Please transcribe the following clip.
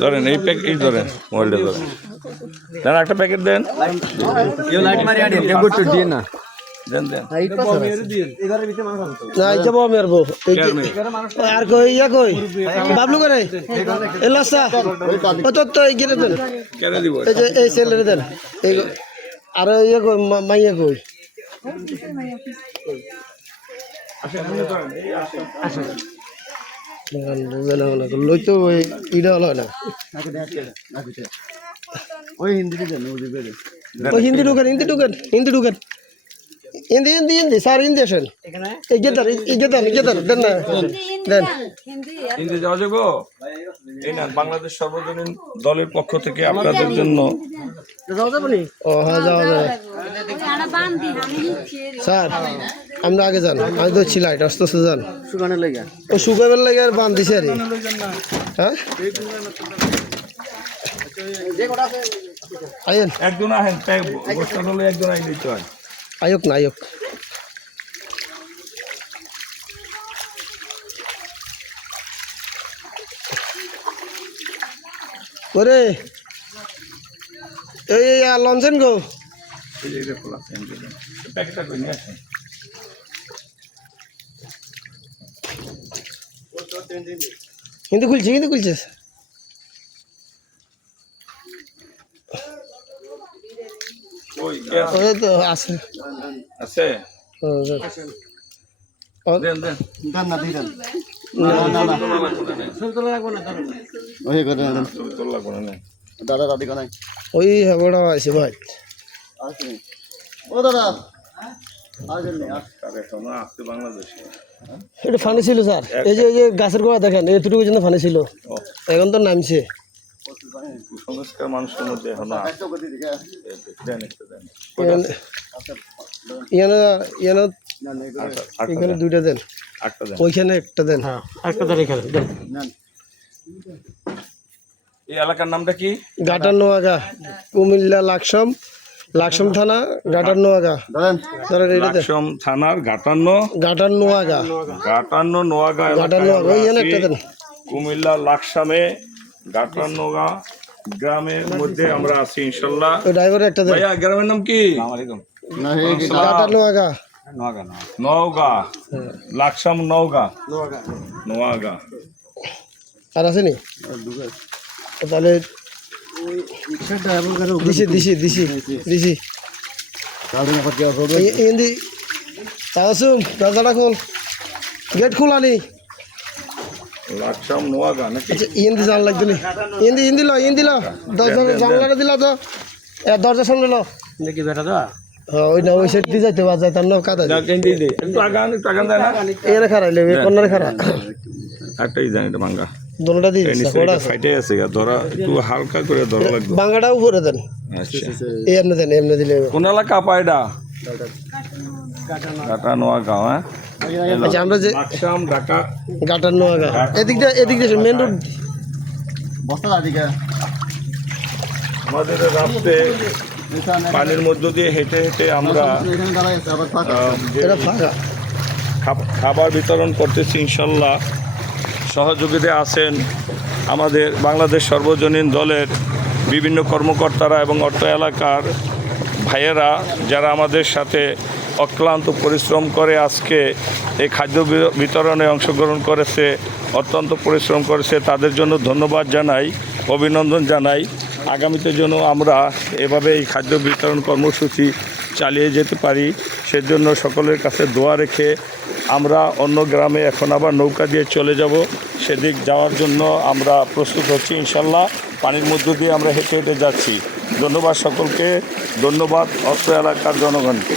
ধরেন এই প্যাকেট ধরেন, মোবাইলটা ধরেন, দেন একটা প্যাকেট দেন, না দেন দেন। আর কই ইয়া কই বাবলু করে এ লসা ও তো ইয়ে দেন, কেন দিব? এই যে এই সেলের দেন, এই আর ইয়ে কই মাইয়া কই লই তো ওই ইডা হলো না ওই হিন্দি দেন ওই হিন্দি ঢুকেন হিন্দি স্যার হিন্দি আসেন দেন না দেন হিন্দি যাওয়া যাবো? এই না, বাংলাদেশ সর্বজনীন দলের পক্ষ থেকে আপনাদের জন্য। ও হ্যাঁ যাওয়া যাবে স্যার, আমরা আগে যান, আমি তো ছিল এটা আস্তে আস্তে যান, সুগানের লেগে ও শুকাবের লাগে আর বান দিছে আর হ্যাঁ আইন একজন আহেন, বস্তা হলে একজন আইন দিতে হয়। আয়ক না আয়ক ওরে এই লঞ্চেন গো এই যে এটা খোলা আছে, প্যাকেটটা করে নিয়ে আসেন। কিন্তু খুলছে ওই কে আছে? ওই তো আছে আছে? ও, দেন দেন। দেন না দিন ওই তোলা করে নেন। দাদা দাদি কোনায় ওই বড় আছে ভাই ও দাদা আসেন নি তার এখনো আসছে বাংলাদেশে। এটা ফানি ছিল স্যার, এই যে গাছের গোড়া দেখেন এতটুকু জন্য ফানি ছিল, এখন তো নামছে। কুসংস্কার মানুষের মধ্যে এখনো আছে। দেন একটা দেন। এখানে দুইটা দেন, আটটা দেন। ওইখানে একটা দেন, একটা দেন এখানে দেন। এই এলাকার নামটা কি? গাটার নোয়াগা, কুমিল্লা লাকসাম থানা গাটার নোয়াগা। ধরেন এটা দেন, লাকসাম থানার গাটান্ন নোয়াগা ওইখানে একটা দেন। কুমিল্লা লাকসামে গাটান্নগা গ্রামের মধ্যে আমরা আছি ইনশাল্লাহ। ওই ড্রাইভারের একটা দেন। ভাইয়া গ্রামের নাম কি? গাটার নোয়াগা নওগাঁ, লাকসাম নোয়াগা। আর আছে নি? তাহলে দিছি হিন্দি তাওসুম দরজাটা খোল, গেট খোলানি। লাকসাম নোয়াগা নাকি? আচ্ছা হিন্দি জান লাগতো নি, হিন্দি লো জানলাটা দিলা তো দরজা সামনে লো দেখি বেটা তো ওই না ওই সেট দিয়ে যাইতে বাজায় তার না কাদা একটু আগান দেয় না? এখানে খারাইলে কর্নারে খারা একটাই জানি এটা বাঙ্গা দোনোটা দিয়ে ফাইটে আছে, ধরা একটু হালকা করে ধরা লাগবে। বাঙ্গাটা উপরে দেন, আচ্ছা এমনি দেন, এমনি দিলে। কোন এলাকা পায়ডা? গাটা নোয়াগাঁও। হ্যাঁ আচ্ছা আমরা যে লাকসাম ঢাকা গাটার নোয়াগা এদিক দিয়ে মেন রোড বস্তা দাদিকে আমাদের রাস্তে পানির মধ্য দিয়ে হেঁটে আমরা এখানে দাঁড়াই আছে আবার ফাঁকা এটা ফাঁকা খাবার বিতরণ করতেছি ইনশাল্লাহ। সহযোগিতা আছেন আমাদের বাংলাদেশ সর্বজনীন দলের বিভিন্ন কর্মকর্তারা এবং অত্র এলাকার ভাইয়েরা, যারা আমাদের সাথে অক্লান্ত পরিশ্রম করে আজকে এই খাদ্য বিতরণে অংশগ্রহণ করেছে, অত্যন্ত পরিশ্রম করেছে। তাদের জন্য ধন্যবাদ জানাই, অভিনন্দন জানাই। আগামীতে যেন আমরা এভাবে এই খাদ্য বিতরণ কর্মসূচি চালিয়ে যেতে পারি, সেজন্য সকলের কাছে দোয়া রেখে আমরা অন্য গ্রামে এখন আবার নৌকা দিয়ে চলে যাব। সেদিক যাওয়ার জন্য আমরা প্রস্তুত হচ্ছি ইনশাল্লাহ। পানির মধ্য দিয়ে আমরা হেঁটে যাচ্ছি। ধন্যবাদ সকলকে, ধন্যবাদ অত্র এলাকার জনগণকে।